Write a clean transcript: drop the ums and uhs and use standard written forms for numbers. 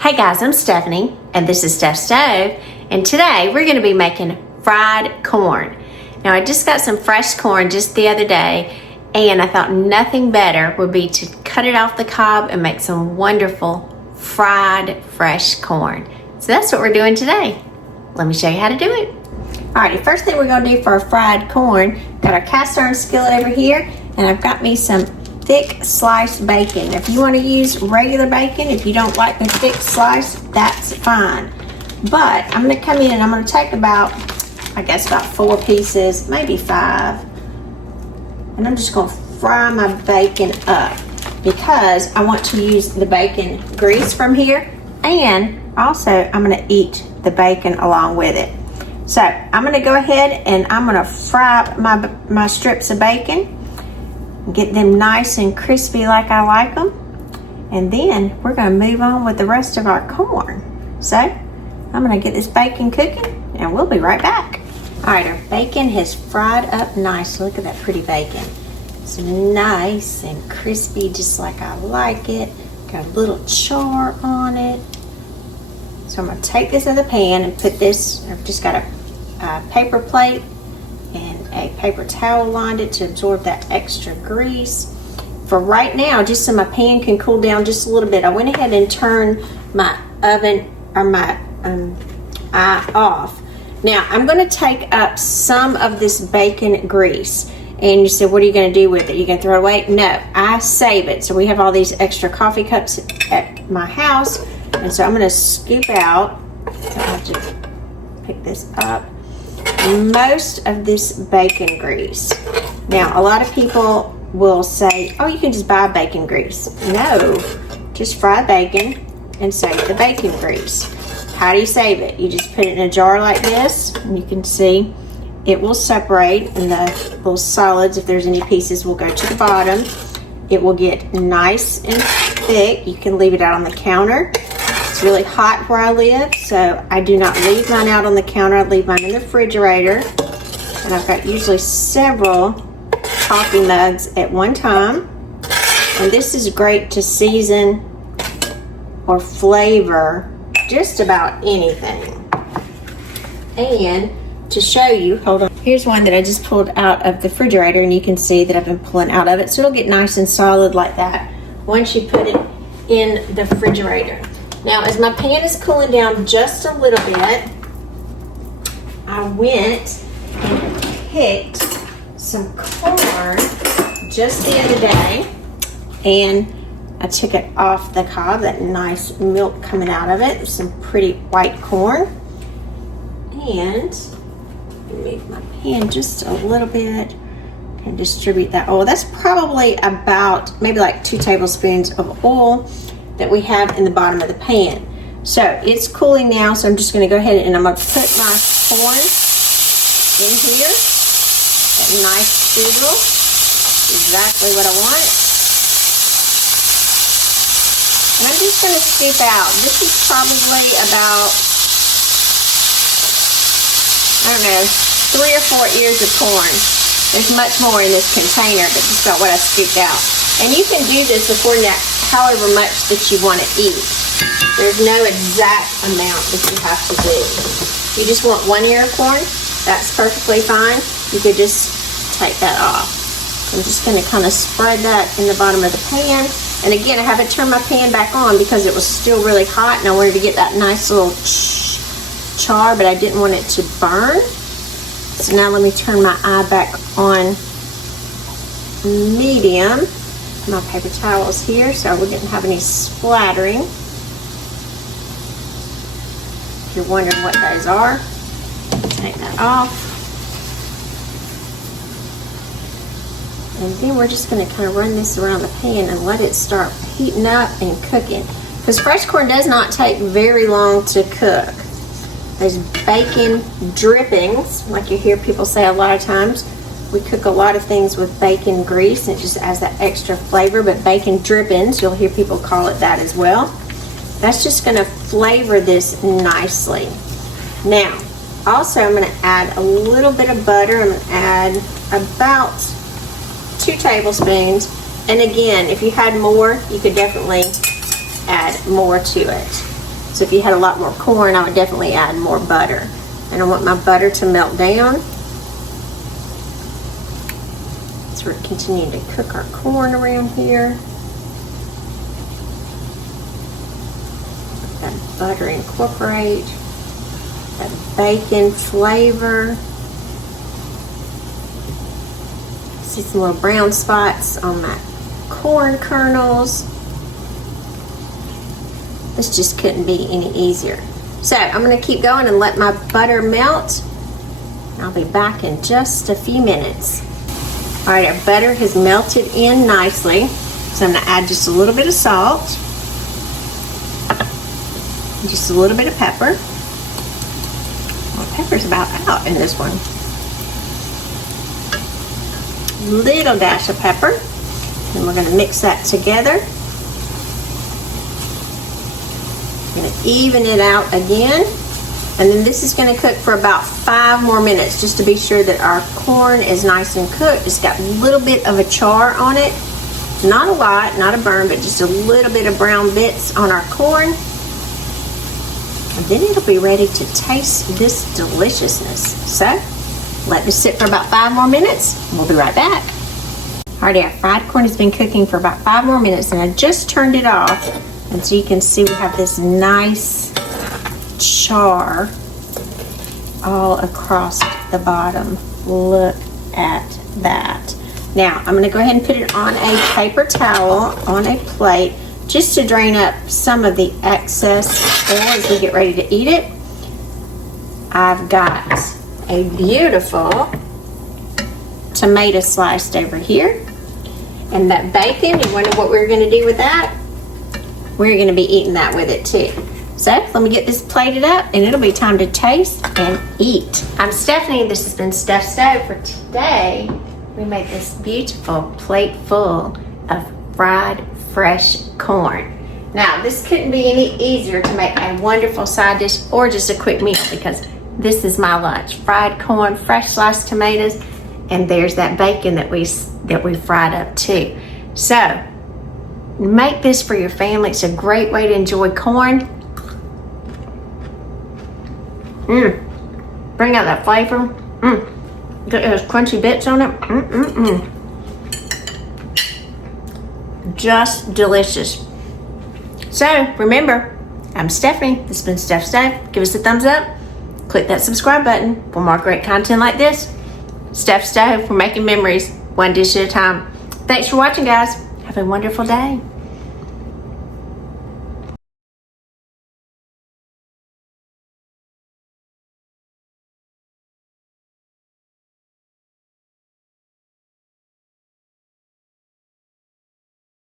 Hey guys, I'm Stephanie, and this is Steph's Stove, and today we're going to be making fried corn. Now, I just got some fresh corn just the other day, and I thought nothing better would be to cut it off the cob and make some wonderful fried fresh corn. So that's what we're doing today. Let me show you how to do it. Alrighty, first thing we're going to do for our fried corn, got our cast iron skillet over here, and I've got me some thick sliced bacon. If you want to use regular bacon, if you don't like the thick slice, that's fine. But I'm going to come in and I'm going to take about 4 pieces, maybe 5. And I'm just going to fry my bacon up because I want to use the bacon grease from here, and also I'm going to eat the bacon along with it. So I'm going to go ahead and I'm going to fry up my strips of bacon. Get them nice and crispy like I like them. And then we're going to move on with the rest of our corn. So I'm going to get this bacon cooking and we'll be right back. Alright, our bacon has fried up nice. Look at that pretty bacon. It's nice and crispy just like I like it. Got a little char on it. So I'm going to take this in the pan and put this, I've just got a paper plate and a paper towel lined it to absorb that extra grease. For right now, just so my pan can cool down just a little bit, I went ahead and turned my oven or my eye off. Now I'm going to take up some of this bacon grease, and you said, what are you going to do with it? You going to throw it away? No, I save it. So we have all these extra coffee cups at my house, and so I'm going to scoop out. So I have to pick this up. Most of this bacon grease. Now, a lot of people will say, oh, you can just buy bacon grease. No, just fry bacon and save the bacon grease. How do you save it? You just put it in a jar like this, and you can see it will separate, and the little solids, if there's any pieces, will go to the bottom. It will get nice and thick. You can leave it out on the counter. It's really hot where I live, so I do not leave mine out on the counter. I leave mine in the refrigerator, and I've got usually several coffee mugs at one time. And this is great to season or flavor just about anything. And to show you, hold on, here's one that I just pulled out of the refrigerator, and you can see that I've been pulling out of it, so it'll get nice and solid like that once you put it in the refrigerator. Now, as my pan is cooling down just a little bit, I went and picked some corn just the other day, and I took it off the cob, that nice milk coming out of it. Some pretty white corn. And move my pan just a little bit and distribute that oil. That's probably about maybe like 2 tablespoons of oil that we have in the bottom of the pan. So it's cooling now, so I'm just going to go ahead and I'm going to put my corn in here. That nice sizzle, exactly what I want. And I'm just going to scoop out. This is probably about, I don't know, 3 or 4 ears of corn. There's much more in this container, but just about what I scooped out. And you can do this according to however much that you want to eat. There's no exact amount that you have to do. You just want 1 ear of corn, that's perfectly fine. You could just take that off. I'm just going to kind of spread that in the bottom of the pan. And again, I haven't turned my pan back on because it was still really hot, and I wanted to get that nice little char, but I didn't want it to burn. So now let me turn my eye back on medium. My paper towel is here so we didn't have any splattering. If you're wondering what those are, take that off. And then we're just going to kind of run this around the pan and let it start heating up and cooking. Because fresh corn does not take very long to cook. Those bacon drippings, like you hear people say a lot of times, we cook a lot of things with bacon grease, and it just adds that extra flavor, but bacon drippings, you'll hear people call it that as well. That's just going to flavor this nicely. Now, also I'm going to add a little bit of butter. I'm going to add about 2 tablespoons. And again, if you had more, you could definitely add more to it. So if you had a lot more corn, I would definitely add more butter. And I want my butter to melt down. So we're continuing to cook our corn around here. Let that butter incorporate. That bacon flavor. See some little brown spots on my corn kernels. This just couldn't be any easier. So I'm going to keep going and let my butter melt. I'll be back in just a few minutes. All right, our butter has melted in nicely. So I'm going to add just a little bit of salt. Just a little bit of pepper. Well, pepper's about out in this one. Little dash of pepper. And we're going to mix that together. I'm going to even it out again. And then this is going to cook for about 5 more minutes just to be sure that our corn is nice and cooked. It's got a little bit of a char on it. Not a lot, not a burn, but just a little bit of brown bits on our corn. And then it'll be ready to taste this deliciousness. So, let this sit for about 5 more minutes. We'll be right back. Alrighty, our fried corn has been cooking for about 5 more minutes and I just turned it off. And so you can see we have this nice char all across the bottom. Look at that. Now, I'm gonna go ahead and put it on a paper towel on a plate just to drain up some of the excess oil as we get ready to eat it. I've got a beautiful tomato sliced over here. And that bacon, you wonder what we're gonna do with that? We're gonna be eating that with it too. So let me get this plated up and it'll be time to taste and eat. I'm Stephanie, this has been Steph Stove. For today, we made this beautiful plate full of fried fresh corn. Now, this couldn't be any easier to make a wonderful side dish or just a quick meal because this is my lunch. Fried corn, fresh sliced tomatoes, and there's that bacon that we fried up too. So, make this for your family. It's a great way to enjoy corn. Bring out that flavor. Get those crunchy bits on it. Just delicious. So remember, I'm Stephanie. This has been Steph Stove. Give us a thumbs up. Click that subscribe button for more great content like this. Steph Stove, we're making memories one dish at a time. Thanks for watching, guys. Have a wonderful day.